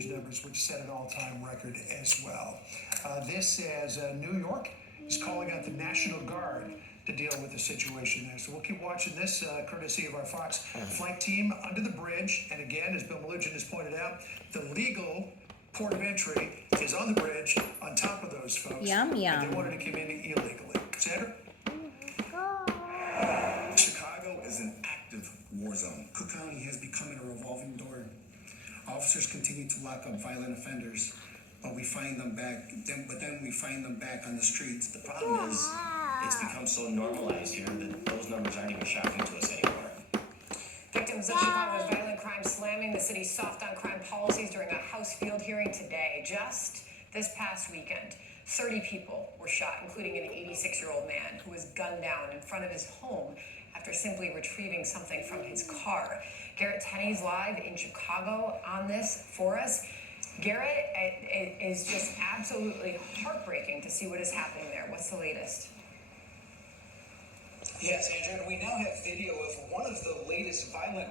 numbers, which set an all-time record as well. This as New York is calling out the National Guard to deal with the situation there. So we'll keep watching this, courtesy of our Fox flight team under the bridge. And again, as Bill Melugin has pointed out, the legal port of entry is on the bridge on top of those folks. Yum, yum. And they wanted to come in illegally. Sandra? Chicago is an active war zone. Cook County has become a revolving door. Officers continue to lock up violent offenders, but we find them back. Then we find them back on the streets. The problem is, it's become so normalized here that those numbers aren't even shocking to us anymore. Victims of Chicago's violent crime slamming the city's soft on crime policies during a House field hearing today. Just this past weekend, 30 people were shot, including an 86-year-old man who was gunned down in front of his home after simply retrieving something from his car. Garrett Tenney's live in Chicago on this for us. Garrett, it is just absolutely heartbreaking to see what is happening there. What's the latest? Yes, Andrew, we now have video of one of the latest violent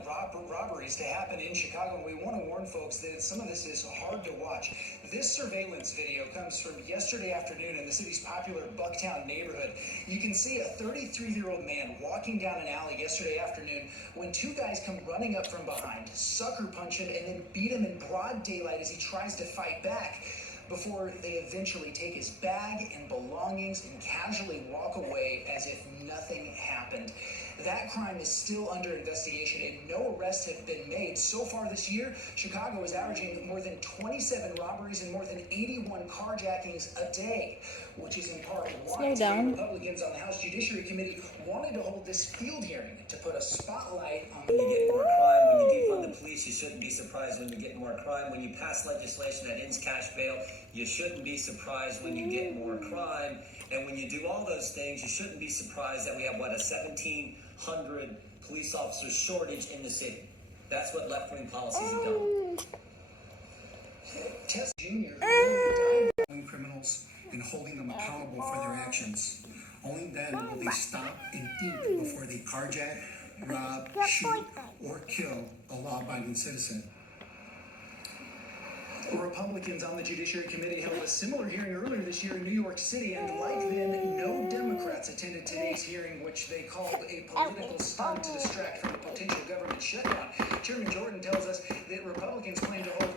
robberies to happen in Chicago, and we want to warn folks that some of this is hard to watch. This surveillance video comes from yesterday afternoon in the city's popular Bucktown neighborhood. You can see a 33-year-old man walking down an alley yesterday afternoon when two guys come running up from behind, sucker punch him, and then beat him in broad daylight as he tries to fight back, before they eventually take his bag and belongings and casually walk away as if nothing happened. That crime is still under investigation and no arrests have been made. So far this year, Chicago is averaging more than 27 robberies and more than 81 carjackings a day, which is in part why Republicans on the House Judiciary Committee wanted to hold this field hearing to put a spotlight on When you get more crime, when you defund the police, you shouldn't be surprised when you get more crime. When you pass legislation that ends cash bail, you shouldn't be surprised when you get more crime. And when you do all those things, you shouldn't be surprised that we have, what, a 1,700 police officer shortage in the city. That's what left-wing policies have done. Tess Jr. criminals and holding them accountable for their actions. Only then will they stop and think before they carjack, rob, shoot, or kill a law-abiding citizen. Republicans on the Judiciary Committee held a similar hearing earlier this year in New York City, and like then, no Democrats attended today's hearing, which they called a political stunt to distract from a potential government shutdown. Chairman Jordan tells us that Republicans plan to hold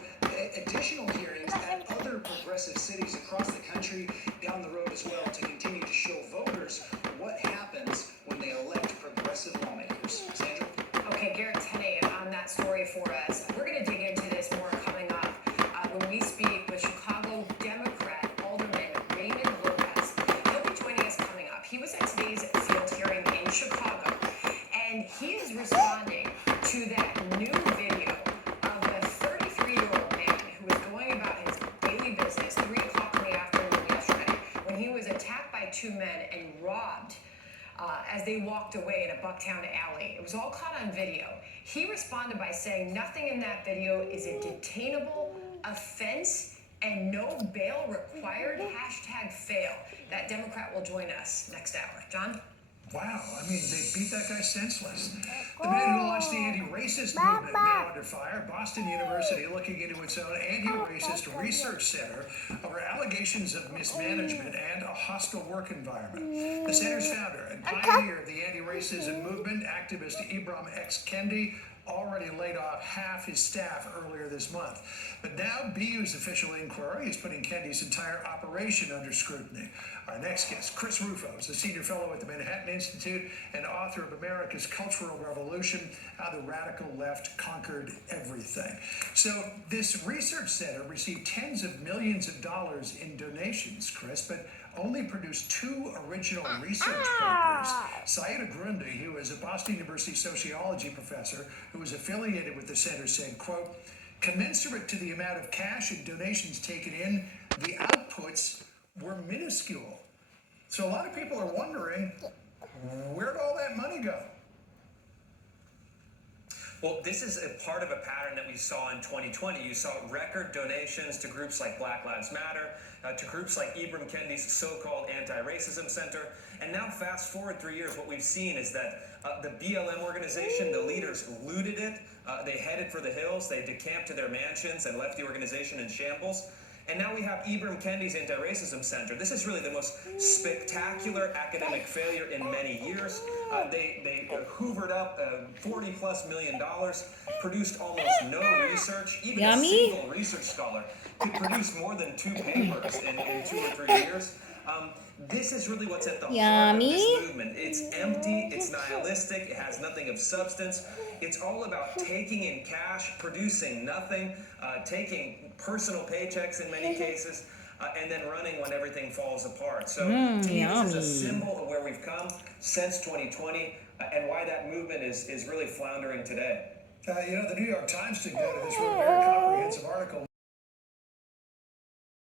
additional hearings at other progressive cities across the country down the road as well to continue to show voters what happens when they elect progressive lawmakers. Sandra? Okay, Garrett Tenney on that story for us. We're going to dig into this more coming up when we speak with Chicago Democrat Alderman Raymond Lopez. He'll be joining us coming up. He was at today's field hearing in Chicago, and he is responding to that new video of the 33-year-old man who was going about his daily business 3 o'clock in the afternoon yesterday when he was attacked by two men and robbed as they walked away in a Bucktown alley. It was all caught on video. He responded by saying nothing in that video is a detainable offense and no bail required. #fail. That Democrat will join us next hour. John? Wow, I mean, they beat that guy senseless. The man who launched the anti-racist movement now under fire. Boston University looking into its own anti-racist research center over allegations of mismanagement and a hostile work environment. The center's founder and pioneer of the anti-racism movement, activist Ibram X. Kendi, already laid off half his staff earlier this month. But now BU's official inquiry is putting Kendi's entire operation under scrutiny. Our next guest, Chris Rufo, is a senior fellow at the Manhattan Institute and author of America's Cultural Revolution, How the Radical Left Conquered Everything. So this research center received tens of millions of dollars in donations, Chris, but only produced 2 original research papers. Saida Grundy, who is a Boston University sociology professor who was affiliated with the center, said, quote, commensurate to the amount of cash and donations taken in, the outputs were minuscule. So a lot of people are wondering, where'd all that money go? Well, this is a part of a pattern that we saw in 2020. You saw record donations to groups like Black Lives Matter, to groups like Ibram Kendi's so-called anti-racism center. And now fast forward 3 years, what we've seen is that the BLM organization, the leaders looted it, They headed for the hills, they decamped to their mansions and left the organization in shambles. And now we have Ibram Kendi's Anti-Racism Center. This is really the most spectacular academic failure in many years. They hoovered up $40+ million, produced almost no research. Even a single research scholar could produce more than 2 papers in 2 or 3 years. This is really what's at the heart of this movement. It's empty, it's nihilistic, it has nothing of substance. It's all about taking in cash, producing nothing, taking personal paychecks in many cases, and then running when everything falls apart. So to me, this is a symbol of where we've come since 2020 and why that movement is really floundering today. The New York Times did go to this really very comprehensive article.